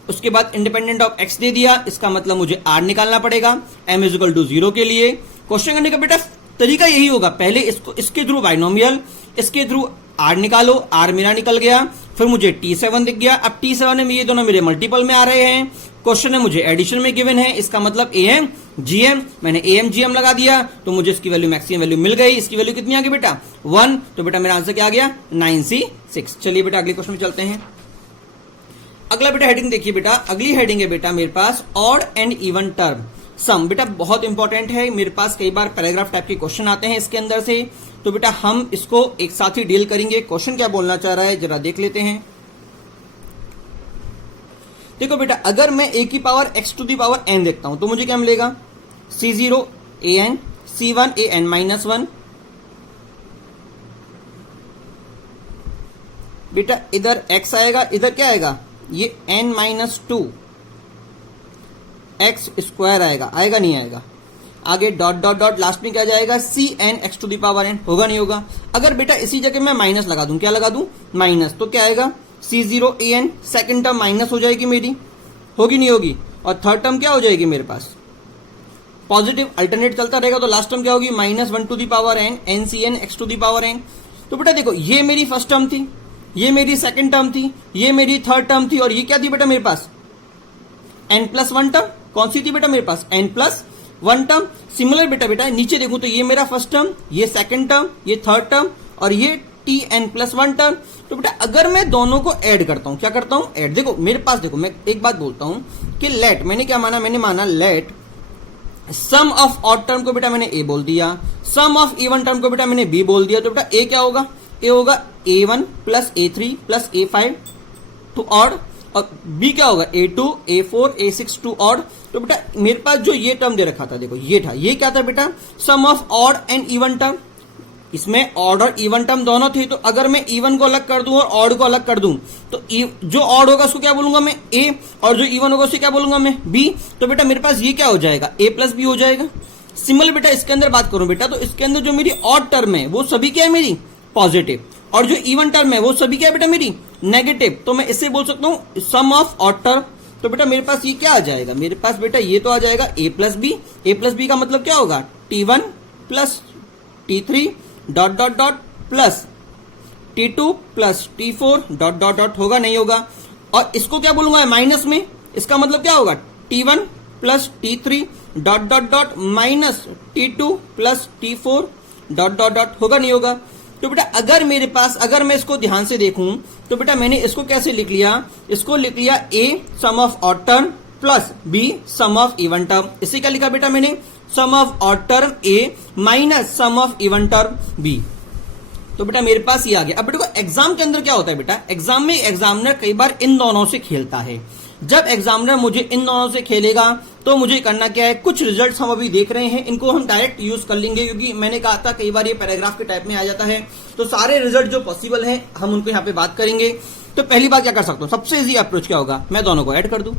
उसके बाद इंडिपेंडेंट ऑफ x दे दिया, इसका मतलब मुझे r निकालना पड़ेगा m इज इक्वल टू 0 के लिए। क्वेश्चन करने का बेटा तरीका यही होगा, पहले इसको इसके थ्रू बाइनोमियल, इसके थ्रू r निकालो, r मेरा निकल गया, फिर मुझे t7 दिख गया। अब t7 में ये दोनों मेरे मल्टीपल में आ रहे हैं, क्वेश्चन है मुझे एडिशन में गिवन है, इसका मतलब am gm, मैंने am gm लगा दिया तो मुझे इसकी वैल्यू मैक्सिमम वैल्यू मिल गई। इसकी वैल्यू कितनी आ गई बेटा 1, तो बेटा मेरा आंसर क्या आ गया 9C6। चलिए बेटा अगले क्वेश्चन में चलते हैं। अगला बेटा हेडिंग देखिए बेटा, अगली हेडिंग है बेटा मेरे पास ऑड एंड इवन टर्म सम। बेटा बहुत इंपॉर्टेंट है, मेरे पास कई बार पैराग्राफ टाइप के क्वेश्चन आते हैं इसके अंदर से, तो बेटा हम इसको एक साथ ही डील करेंगे। क्वेश्चन क्या बोलना चाह रहा है जरा देख लेते हैं। देखो बेटा अगर मैं a की power x to the power n देखता हूं तो मुझे क्या मिलेगा c0 an c1 an minus 1। बेटा इधर x आएगा, इधर क्या आएगा ये n माइनस 2 x स्क्वायर आएगा, आएगा नहीं आएगा। आगे डॉट डॉट डॉट लास्ट में क्या जाएगा c n x to the power n, होगा नहीं होगा। अगर बेटा इसी जगह मैं माइनस लगा दूं, क्या लगा दूं माइनस, तो क्या आएगा c0 an, second term minus हो जाएगी मेरी, होगी नहीं होगी, और थर्ड टर्म क्या हो जाएगी मेरे पास पॉजिटिव अल्टरनेट चलता रहेगा, तो लास्ट टर्म क्या होगी minus 1 to the power n n c n x to the power n. तो बेटा देखो ये मेरी फर्स्ट टर्म थी, ये मेरी सेकंड टर्म थी, ये मेरी थर्ड टर्म थी, और ये क्या थी बेटा मेरे पास n+1 टर्म। कौन सी थी बेटा मेरे पास n+1 टर्म। सिमिलर बेटा नीचे देखूं तो ये मेरा फर्स्ट टर्म, ये सेकंड टर्म, ये थर्ड टर्म, और ये tn+1 टर्म। तो बेटा अगर मैं दोनों को ऐड करता हूं, क्या करता हूं ऐड, देखो मेरे पास, देखो मैं एक बात बोलता हूं कि लेट, मैंने क्या माना, मैंने माना let sum of odd term को बेटा मैंने a बोल दिया, सम ऑफ इवन टर्म को बेटा मैंने b बोल दिया। तो बेटा a क्या होगा, a होगा a1 plus a3 plus a5 to odd, और b क्या होगा a2 a4 a6 to odd. तो बेटा मेरे पास जो ये टर्म दे रखा था, देखो ये था, ये क्या था बेटा sum of odd and even term. इसमें ऑड और इवन टर्म दोनों थे, तो अगर मैं इवन को अलग कर दूं और ऑड को अलग कर दूं तो जो ऑड होगा उसको क्या बोलूंगा मैं a, और जो इवन होगा उसे क्या बोलूंगा मैं b। तो बेटा मेरे पास ये क्या हो जाएगा a प्लस बी हो जाएगा। सिमिलर बेटा इसके अंदर बात करूं बेटा, तो इसके अंदर जो मेरी ऑड टर्म है वो सभी क्या है मेरी पॉजिटिव, और जो इवन टर्म है वो सभी क्या है बेटा मेरी नेगेटिव। तो मैं इससे बोल सकता हूं सम ऑफ ऑड टर्म। तो बेटा मेरे पास ये क्या आ जाएगा, मेरे पास बेटा ये तो आ जाएगा a प्लस बी का मतलब क्या होगा t1 plus t3 dot dot dot plus t2 plus t4 dot dot dot, होगा नहीं होगा। और इसको क्या बोलूंगा माइनस में, इसका मतलब क्या होगा t1 plus t3 dot dot dot minus t2 plus t4 dot dot dot, होगा नहीं होगा। तो बेटा अगर मेरे पास, अगर मैं इसको ध्यान से देखूं तो बेटा मैंने इसको कैसे लिख लिया, इसको लिख लिया a sum of odd term plus b sum of even term. इसे क्या लिखा बेटा मैंने sum of odd term a minus sum of even term b। तो बेटा मेरे पास ये आ गया। अब बेटा एग्जाम के अंदर क्या होता है बेटा, एग्जाम में एग्जामिनर कई बार इन दोनों से खेलता है। जब एग्जामिनर मुझे इन दोनों से खेलेगा तो मुझे करना क्या है, कुछ रिजल्ट्स हम अभी देख रहे हैं इनको हम डायरेक्ट यूज कर लेंगे, क्योंकि मैंने कहा था कई बार ये पैराग्राफ के टाइप में आ जाता है, तो सारे रिजल्ट जो पॉसिबल है हम उनको यहाँ पे बात करेंगे। तो पहली बात क्या कर सकता हूँ, सबसे इजी अप्रोच क्या होगा, मैं दोनों को ऐड कर दूं।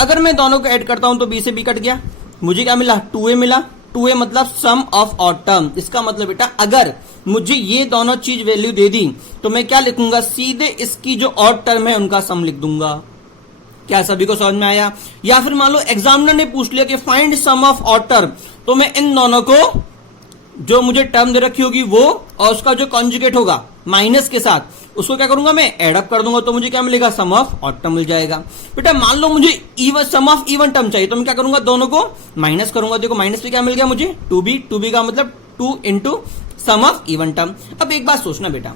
अगर मैं दोनों को ऐड करता हूं तो b से b कट गया, मुझे क्या मिला 2a मिला। 2a मतलब सम ऑफ ऑड टर्म। इसका मतलब बेटा अगर मुझे ये दोनों चीज वैल्यू दे दी तो मैं क्या लिखूंगा, सीधे इसकी जो ऑड टर्म है उनका सम लिख दूंगा। क्या सभी को समझ में आया। या फिर मान लो एग्जामिनर ने पूछ लिया कि find sum of odd term, तो मैं इन दोनों को जो मुझे टर्म दे रखी होगी वो और उसका जो कॉन्जुगेट होगा माइनस के साथ, उसको क्या करूंगा मैं ऐड अप कर दूंगा, तो मुझे क्या मिलेगा सम ऑफ ऑड टर्म मिल जाएगा। बेटा मान लो मुझे even sum of even term चाहिए, तो मैं क्या करूंगा दोनों को माइनस करूंगा। देखो माइनस पे क्या मिल गया मुझे 2b का मतलब 2 into sum of even term. अब एक बात सोचना बेटा,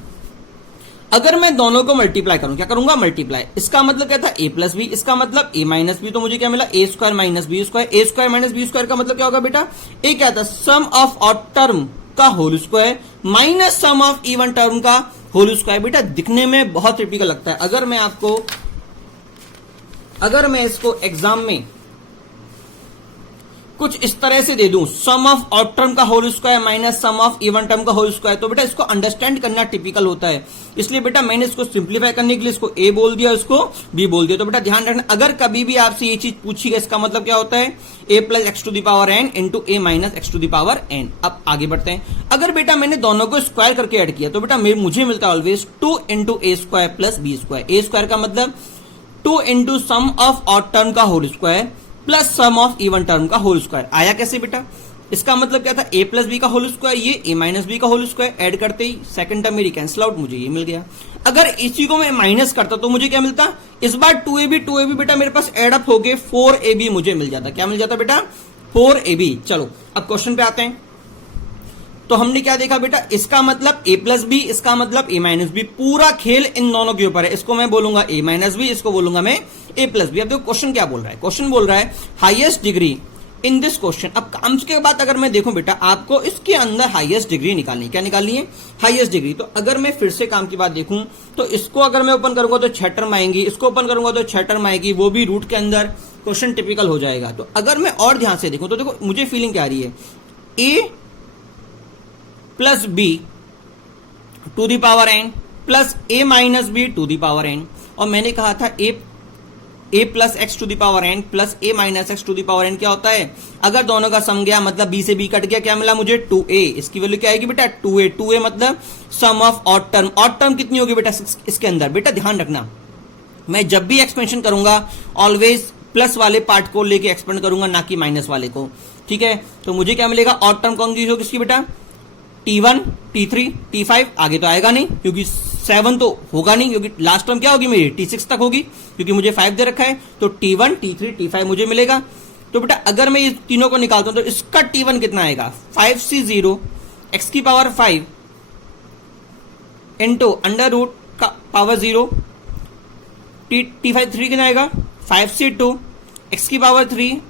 अगर मैं दोनों को मल्टीप्लाई करूं, क्या करूंगा मल्टीप्लाई, इसका मतलब क्या था a प्लस बी, इसका मतलब a माइनस बी, तो मुझे क्या मिला a square minus b square. a square minus b square का मतलब क्या होगा बेटा, a क्या था सम ऑफ ऑड टर्म का whole square minus sum of even term का होल स्क्वायर। बेटा दिखने में बहुत टिपिकल लगता है, अगर मैं इसको एग्जाम में कुछ इस तरह से दे दूं, सम ऑफ ऑड टर्म का whole square minus sum of even term का होल स्क्वायर, तो बेटा इसको अंडरस्टैंड करना टिपिकल होता है। इसलिए बेटा मैंने इसको सिंप्लीफाई करने के लिए इसको a बोल दिया, इसको b बोल दिया। तो बेटा ध्यान रखना, अगर कभी भी आपसे ये चीज पूछी गई, इसका मतलब क्या होता है a plus x to the power n into a minus x to the power n। अब आगे बढ़ते हैं। अगर बेटा मैंने दोनों को स्क्वायर करके ऐड किया तो बेटा मुझे मिलता है always 2 into a square plus b square. A square का मतलब 2 into sum of odd term का whole square plus sum of even term का होल स्क्वायर। आया कैसे बेटा? इसका मतलब क्या था, ए प्लस बी का होल स्क्वायर, ये ए माइनस बी का होल स्क्वायर, ऐड करते ही सेकंड टर्म मेरी कैंसिल आउट, मुझे ये मिल गया। अगर इसी को मैं माइनस करता तो मुझे क्या मिलता, इस बार 2ab बेटा मेरे पास एड अप हो गए 4ab मुझे मिल जाता। क्या मिल जाता बेटा? 4ab। चलो अब क्वेश्चन पे आते हैं। तो हमने क्या देखा बेटा, इसका मतलब a प्लस बी, इसका मतलब a माइनस बी, पूरा खेल इन दोनों के ऊपर है। इसको मैं बोलूंगा a माइनस बी, इसको बोलूंगा मैं a प्लस बी। अब देखो क्वेश्चन क्या बोल रहा है, क्वेश्चन बोल रहा है highest degree in this question. अब काम के बाद अगर मैं देखूं बेटा, आपको इसके अंदर हाईएस्ट डिग्री निकालनी है। क्या निकालनी है? Highest degree. तो अगर मैं फिर से काम की बात देखूं तो इसको अगर मैं ओपन करूंगा तो 6 टर्म आएंगी, इसको ओपन करूंगा तो 6 टर्म आएगी, वो भी रूट के अंदर। क्वेश्चन टिपिकल हो जाएगा। तो अगर मैं और ध्यान से देखूं तो देखो मुझे फीलिंग क्या आ रही है, a plus b to the power n plus a minus b to the power n. और मैंने कहा था a plus x to the power n plus a minus x to the power n क्या होता है, अगर दोनों का सम गया मतलब बी से बी कट गया, क्या मिला मुझे 2a। इसकी वैल्यू क्या आएगी बेटा? 2a मतलब sum of odd term. Odd term कितनी होगी बेटा इसके अंदर? बेटा ध्यान रखना, मैं जब भी एक्सपेंशन करूंगा ऑलवेज प्लस वाले पार्ट को लेके एक्सपेंड करूंगा, ना कि माइनस वाले को। ठीक है, तो मुझे क्या मिलेगा, ऑड टर्म कौन सी होगी इसकी बेटा? T1 T3 T5, आगे तो आएगा नहीं क्योंकि 7 तो होगा नहीं, क्योंकि लास्ट टर्म क्या होगी मेरी T6 तक होगी, क्योंकि मुझे 5 दे रखा है। तो T1 T3 T5 मुझे मिलेगा। तो बेटा अगर मैं ये तीनों को निकालता हूं तो इसका T1 कितना आएगा, 5c0 x की पावर 5 इंटू अंडर रूट का पावर 0। T5 3 कितना आएगा, 5c2 x की पावर 3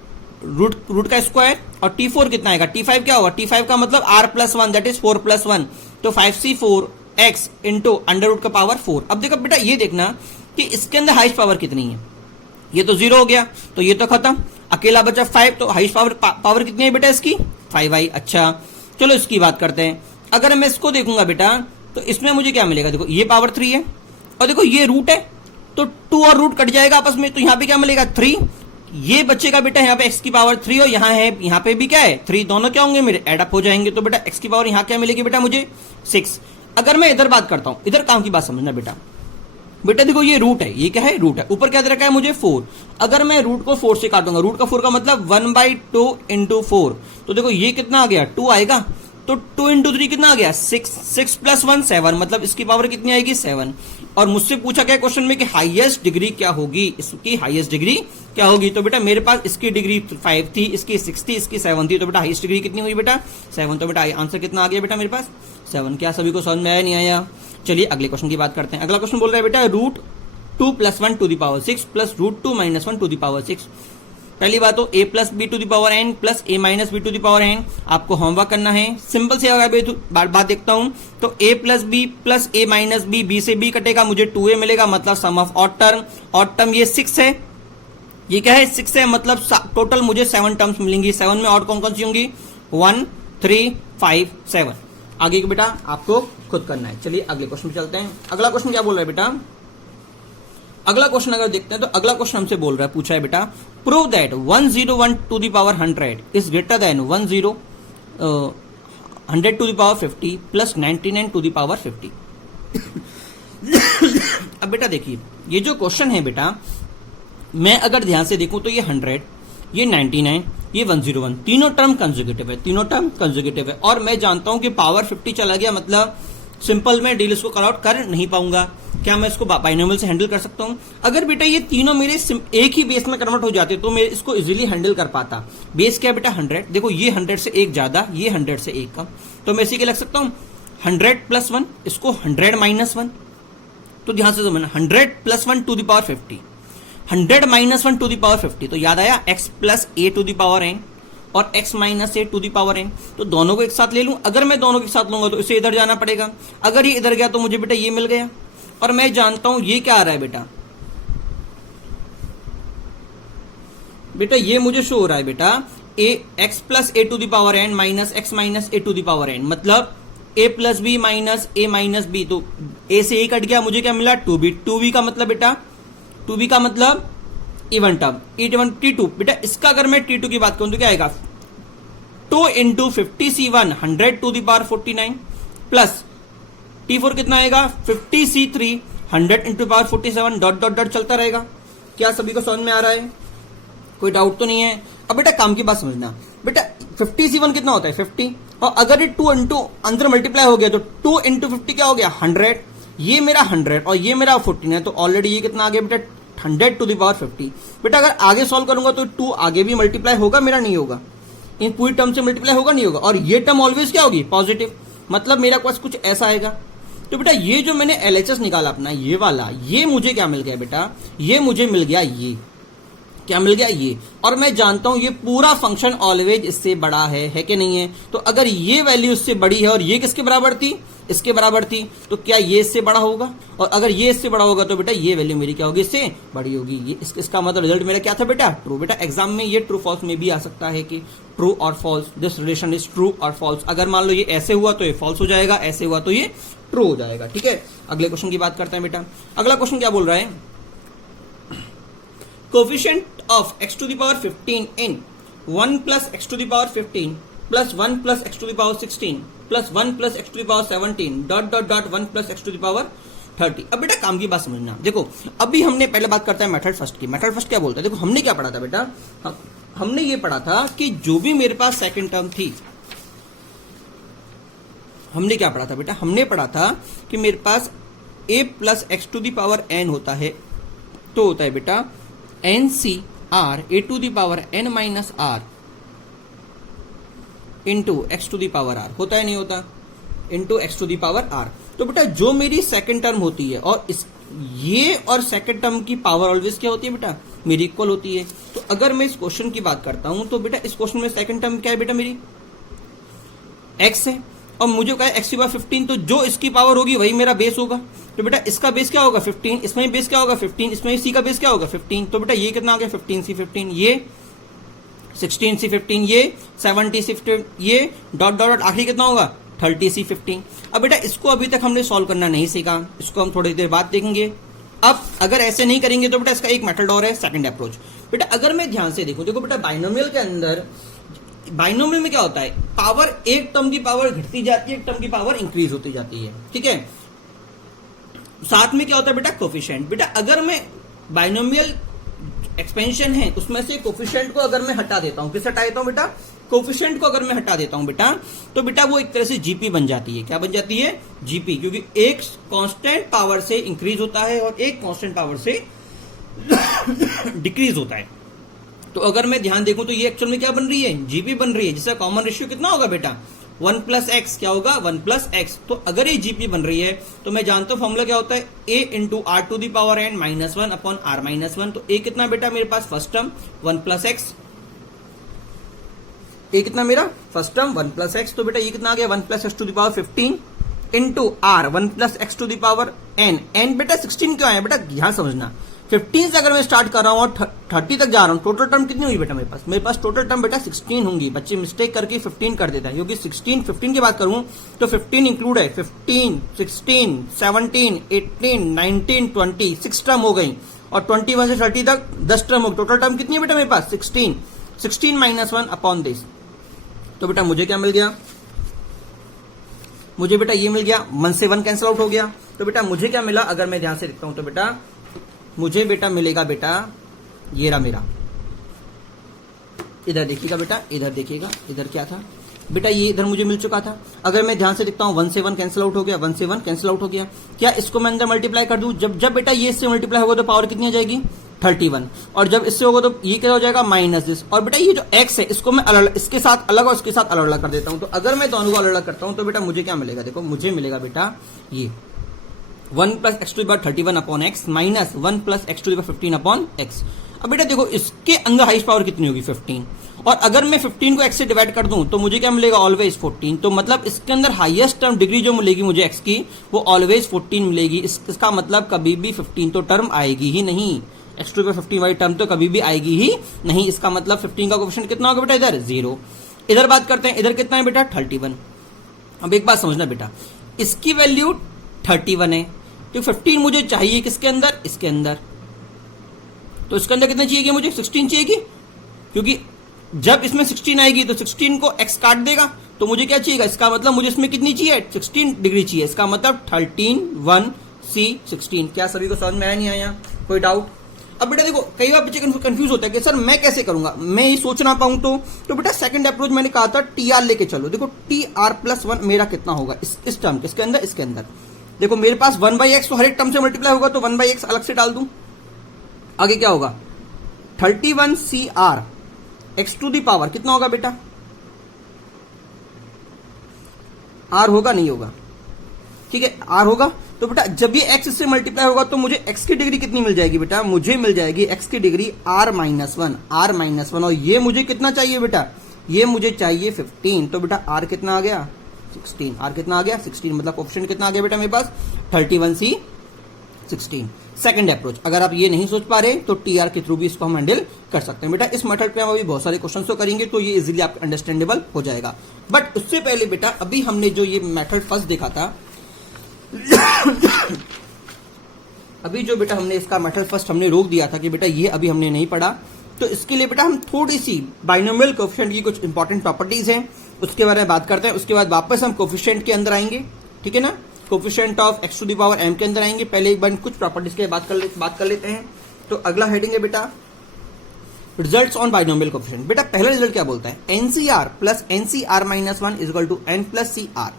रूट का स्क्वायर। और T4 कितना आएगा, T5 क्या होगा, T5 का मतलब r plus 1 that is 4 plus 1। तो 5c4 x into under root का पावर 4। अब देखो बेटा ये देखना कि इसके अंदर हाइस्ट पावर कितनी है, ये तो 0 हो गया, तो ये तो खत्म, अकेला बचा 5। तो हाइस्ट पावर कितनी है बेटा इसकी, 5 आई। अच्छा चलो इसकी बात करते हैं। अगर मैं इसको देखूंगा बेटा तो इसमें मुझे क्या मिलेगा, देखो ये पावर 3 है और देखो ये रूट है, तो 2 और रूट कट जाएगा आपस में, तो यहां पे क्या मिलेगा 3, ये बच्चेगा बेटा यहाँ पे x की पावर 3 और यहाँ है, यहाँ पे भी क्या है 3, दोनों क्या होंगे मेरे एड अप हो जाएंगे। तो बेटा x की पावर यहाँ क्या मिलेगी बेटा मुझे 6। अगर मैं इधर बात करता हूं, इधर काम की बात समझना बेटा, बेटा देखो ये रूट है, ये क्या है रूट है, ऊपर क्या दे रखा है मुझे 4। अगर मैं रूट को 4 से काटूंगा, रूट का 4 का मतलब 1/2 इंटू 4, तो देखो ये कितना आ गया 2 आएगा। तो 2 इंटू 3 कितना आ गया 6, 6 प्लस 1 7, मतलब इसकी पावर कितनी आएगी 7। और मुझसे पूछा क्या क्वेश्चन में कि हाईएस्ट डिग्री क्या होगी, इसकी हाईएस्ट डिग्री क्या होगी। तो बेटा मेरे पास इसकी डिग्री 5 थी, इसकी 6 थी, इसकी 7 थी, तो बेटा हाईएस्ट डिग्री कितनी हुई बेटा 7। तो बेटा आंसर कितना आ गया बेटा मेरे पास 7। क्या सभी को समझ में आया नहीं आया? चलिए अगले क्वेश्चन की बात करते हैं। अगला क्वेश्चन बोल रहा है बेटा root 2 plus 1 to the power 6 plus root 2 minus 1 to the power 6। पहली बात तो a plus b to the power n plus a minus b to the power n, आपको होमवर्क करना है। सिंपल से अगर बात देखता हूं तो a plus b plus a minus b, b से b कटेगा मुझे 2a मिलेगा, मतलब sum of odd term. Odd term ये 6 है, ये क्या है 6 है, मतलब टोटल मुझे 7 टर्म्स मिलेंगी। 7 में ऑड कौन कौन सी होंगी 1 3 5 7। आगे की बेटा आपको खुद करना है। चलिए अगले क्वेश्चन पे चलते हैं। अगला क्वेश्चन क्या बोल रहा है बेटा, अगला क्वेश्चन अगर देखते हैं तो अगला क्वेश्चन हमसे बोल रहा है, पूछा है बेटा prove that 101 to the power 100 is greater than 100 to the power 50 plus 99 to the power 50। अब बेटा देखिए ये जो क्वेश्चन है बेटा, मैं अगर ध्यान से देखूं तो ये 100, ये 99, ये 101, तीनों टर्म कंसेक्यूटिव है, तीनों टर्म कंसेक्यूटिव है। और मैं जानता हूं कि पावर 50 चला गया मतलब सिंपल में डील इसको कट आउट कर नहीं पाऊंगा। क्या मैं इसको बाइनोमियल से हैंडल कर सकता हूं? अगर बेटा ये तीनों मेरे एक ही बेस में कन्वर्ट हो जाते तो मैं इसको इजीली हैंडल कर पाता। बेस क्या है बेटा 100, देखो ये 100 से 1 ज्यादा, ये 100 से 1 कम, तो मैं इसी के लग सकता हूं 100 प्लस 1, इसको 100 माइनस 1। तो ध्यान से समझना 100 plus 1 to the power 50, 100 minus 1 to the power 50, तो याद आया x plus a to the power n और x minus a to the power n। तो दोनों को एक साथ ले लूं, अगर मैं दोनों के साथ लूंगा तो इसे इधर जाना पड़ेगा, अगर ये इधर गया तो मुझे बेटा ये मिल गया। और मैं जानता हूं ये क्या आ रहा है बेटा ये मुझे शो हो रहा है बेटा x plus a to the power n minus x minus a to the power n, मतलब a plus b minus a minus b. तो a से a कट गया, मुझे क्या मिला 2b। 2b का मतलब बेटा 2b का मतलब इवन टर्म E1 T2। बेटा इसका अगर मैं T2 की बात करूं तो क्या आएगा 2 into 50c1 100 to the power 49 plus T4 कितना आएगा 50c3 100 into power 47 dot dot dot चलता रहेगा। क्या सभी को समझ में आ रहा है? कोई डाउट तो नहीं है? अब बेटा काम की बात समझना, बेटा 50C1 कितना होता है 50, और अगर ये 2 इंटू अंदर मल्टीप्लाई हो गया तो 2 इंटू 50 क्या हो गया 100, ये मेरा 100 और ये मेरा 14 है, तो ऑलरेडी ये कितना आ गया बेटा 100 टू द पावर 50। बेटा अगर आगे सॉल्व करूंगा तो 2 आगे भी मल्टीप्लाई होगा मेरा, नहीं होगा, इन पूरी टर्म से मल्टीप्लाई होगा, नहीं होगा, और ये टर्म ऑलवेज क्या होगी पॉजिटिव, मतलब मेरा पास कुछ ऐसा आएगा। तो बेटा ये जो मैंने LHS निकाला अपना ये वाला, ये मुझे क्या मिल गया बेटा, ये मुझे मिल गया, ये क्या मिल गया ये, और मैं जानता हूं ये पूरा फंक्शन ऑलवेज इससे बड़ा है कि नहीं है। तो अगर ये वैल्यू इससे बड़ी है और ये किसके बराबर थी, इसके बराबर थी, तो क्या ये इससे बड़ा होगा, और अगर ये इससे बड़ा होगा तो बेटा ये वैल्यू मेरी क्या होगी, इससे बड़ी होगी। ये इसका मतलब रिजल्ट मेरा क्या था बेटा, ट्रू। बेटा एग्जाम में ये ट्रू फॉल्स में भी आ सकता है कि ट्रू और false, this relation is true और फॉल्स। अगर मान लो ये ऐसे हुआ तो ये फॉल्स हो जाएगा, ऐसे हुआ तो ये ट्रू हो जाएगा। ठीक है, अगले क्वेश्चन की बात करते हैं बेटा। अगला क्वेश्चन क्या बोल रहा है, coefficient of x to the power 15 in 1 plus x to the power 15 plus 1 plus x to the power 16 plus 1 plus x to the power 17 dot dot dot 1 plus x to the power 30। अब बेटा काम की बात समझना, देखो अभी हमने पहले बात करते हैं मेथड फर्स्ट की। मेथड फर्स्ट क्या बोलता है, देखो हमने क्या पढ़ा था बेटा, हमने ये पढ़ा था कि जो भी मेरे पास सेकंड टर्म थी, हमने क्या पढ़ा था बेटा, हमने पढ़ा था कि मेरे पास a plus x to the power n होता है, तो होता है बेटा NCR a to the power n minus r into x to the power r, होता है नहीं होता, into x to the power r। तो बेटा जो मेरी सेकंड टर्म होती है, और इस ये और सेकंड टर्म की पावर ऑलवेज क्या होती है बेटा, मेरी इक्वल होती है। तो अगर मैं इस क्वेश्चन की बात करता हूं तो बेटा इस क्वेश्चन में सेकंड टर्म क्या है बेटा, मेरी x है, और मुझे कहा x की पावर 15, तो जो इसकी पावर होगी वही मेरा बेस होगा। तो बेटा इसका बेस क्या होगा 15, इसमें बेस क्या होगा 15, इसमें c का बेस क्या होगा 15। तो बेटा ये कितना आ गया 15c15, ये 16c15, ये 70c15, ये डॉट डॉट डॉट आखिरी कितना होगा 30c15। अब बेटा इसको अभी तक हमने सॉल्व करना नहीं सीखा, इसको हम थोड़ी देर बाद देखेंगे। अब अगर ऐसे नहीं करेंगे तो बेटा इसका एक मेथड और है, सेकंड अप्रोच। बेटा अगर मैं ध्यान से देखूं, देखो बेटा बाइनोमियल के अंदर, बाइनोमियल में क्या होता है, पावर एक टर्म की पावर घटती जाती है, एक टर्म की पावर इंक्रीज होती जाती है। ठीक है, साथ में क्या होता है बेटा कोफिशिएंट। बेटा अगर मैं बाइनोमियल एक्सपेंशन है उसमें से कोफिशिएंट को अगर मैं हटा देता हूं, किस हटा देता हूं बेटा, कोफिशिएंट को अगर मैं हटा देता हूं बेटा, तो बेटा वो एक तरह से जीपी बन जाती है। क्या बन जाती है, जीपी, क्योंकि एक कांस्टेंट पावर से इंक्रीज होता है और एक कांस्टेंट पावर से डिक्रीज होता है। तो अगर मैं ध्यान देखूं तो ये एक्चुअल में क्या बन रही है, जीपी बन रही है, जिसका कॉमन रेशियो कितना होगा बेटा 1 प्लस एक्स, क्या होगा 1 प्लस एक्स। तो अगर ये जीपी बन रही है तो मैं जानता हूं फॉर्मूला क्या होता है, a into r to the power n minus 1 upon r minus 1। तो a कितना बेटा मेरे पास first term 1 plus x, a कितना मेरा फर्स्ट टर्म 1 प्लस एक्स। तो बेटा ये कितना आ गया 1 plus x to the power 15 into r 1 plus x to the power n। n बेटा 16 क्यों आया बेटा, ध्यान समझना, 15 से अगर मैं स्टार्ट कर रहा हूं और 30 तक जा रहा हूं, टोटल टर्म कितनी हुई बेटा मेरे पास टोटल टर्म बेटा 16 होंगी। बच्चे मिस्टेक करके 15 कर देता है, क्योंकि 15 की बात करूं तो 15 इंक्लूड है, 15, 16, 17, 18, 19, 20, 6 टर्म हो गई, और 21 से 30 तक 10 टर्म हो गई। टोटल टर्म कितनी है बेटा मेरे पास 16 माइनस 1 अपॉन दिस। तो बेटा मुझे क्या मिल गया, मुझे बेटा ये मिल गया, 1 से 1 कैंसिल आउट हो गया। तो बेटा मुझे क्या मिला, अगर मैं ध्यान से देखता हूं तो बेटा मुझे बेटा मिलेगा बेटा ये रहा मेरा, इधर देखिएगा बेटा, इधर देखिएगा, इधर क्या था बेटा, ये इधर मुझे मिल चुका था। अगर मैं ध्यान से देखता हूं 1 से 1 कैंसिल आउट हो गया, 1 से 1 कैंसिल आउट हो गया। क्या इसको मैं अंदर मल्टीप्लाई कर दूं, जब बेटा ये इससे मल्टीप्लाई होगा तो पावर कितनी आ जाएगी 31, और जब इससे होगा तो ये क्या हो जाएगा माइनस दिस। और बेटा ये जो x है इसको मैं अलग, इसके साथ अलग और इसके साथ अलग अलग कर देता हूं। तो अगर मैं दोनों को अलग अलग करता हूं तो बेटा मुझे क्या मिलेगा, देखो मुझे मिलेगा बेटा ये 1 plus x to the power 31 upon x minus 1 plus x to the power 15 upon x. अब बेटा देखो इसके अंदर हाईएस्ट पावर कितनी होगी 15, और अगर मैं 15 को x से डिवाइड कर दूं तो मुझे क्या मिलेगा ऑलवेज 14। तो मतलब इसके अंदर हाईएस्ट टर्म डिग्री जो मिलेगी मुझे x की वो ऑलवेज 14 मिलेगी। इसका मतलब कभी भी 15 तो टर्म आएगी ही नहीं, x टू द पावर 15 वाली टर्म तो कभी भी आएगी ही नहीं। इसका मतलब 15 का कोएफिशिएंट कितना होगा बेटा, इधर 0। इधर बात करते हैं, इधर कितना है बेटा 31। अब एक बात समझना बेटा, इसकी वैल्यू 31 है, तो 15 मुझे चाहिए किसके अंदर, इसके अंदर। तो इसके अंदर कितना चाहिए मुझे 16 चाहिए, क्योंकि जब इसमें 16 आएगी तो 16 को x काट देगा, तो मुझे क्या चाहिए, इसका मतलब मुझे इसमें कितनी चाहिए 16 डिग्री चाहिए। इसका मतलब 13 1 C 16। क्या सभी को समझ में आया नहीं आया, कोई डाउट। अब बेटा देखो कई बार बच्चे कंफ्यूज होता है कि सर मैं कैसे करूंगा, मैं ये सोच ना पाऊं तो बेटा सेकंड अप्रोच मैंने कहा था टी आर लेके चलो। देखो टी आर प्लस वन मेरा कितना होगा इस टर्म किसके अंदर, इसके अंदर। देखो मेरे पास 1/x तो हर एक टर्म से मल्टीप्लाई होगा, तो 1/x अलग से डाल दूं। आगे क्या होगा 31CR x to the power कितना होगा बेटा, आर होगा नहीं होगा, ठीक है आर होगा। तो बेटा जब ये x से मल्टीप्लाई होगा तो मुझे x की डिग्री कितनी मिल जाएगी बेटा, मुझे मिल जाएगी x की डिग्री r-1 और ये मुझे कितना चाहिए बेटा, ये मुझे चाहिए 15। तो बेटा r कितना आ गया 16, r कितना आ गया 16, मतलब ऑप्शन कितना आ गया बेटा मेरे पास 31C 16। सेकंड अप्रोच, अगर आप ये नहीं सोच पा रहे तो टीआर के थ्रू भी इसको हम हैंडल कर सकते हैं बेटा। इस मेथड पे हम अभी बहुत सारे क्वेश्चन तो करेंगे तो ये इजीली आपको अंडरस्टैंडेबल हो जाएगा। बट उससे पहले बेटा अभी हमने जो ये मेथड फर्स्ट देखा था अभी जो बेटा हमने इसका मेथड फर्स्ट हमने रोक दिया था कि बेटा ये अभी हमने नहीं पढ़ा, तो इसके लिए बेटा हम थोड़ी सी बाइनोमियल कोएफिशिएंट की कुछ इंपॉर्टेंट प्रॉपर्टीज हैं उसके बारे में बात करते हैं। उसके बाद वापस हम कोएफिशिएंट के अंदर आएंगे, ठीक है ना, coefficient of x to the power m के अंदर आएंगे। पहले एक बार कुछ प्रॉपर्टीज के बात कर लेते हैं। तो अगला हेडिंग है बेटा रिजल्ट्स ऑन बाइनोमियल कोएफिशिएंट। बेटा पहला रिजल्ट क्या बोलता है, NCR plus NCR-1 is equal to n plus CR।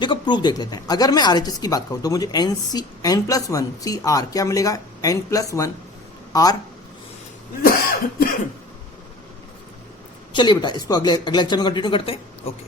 देखो प्रूफ देख लेते हैं। अगर मैं RHS की बात करूं तो मुझे n+1 CR क्या मिलेगा, n+1 R। चलिए बेटा इसको अगले लेक्चर में कंटिन्यू करते हैं। ओके।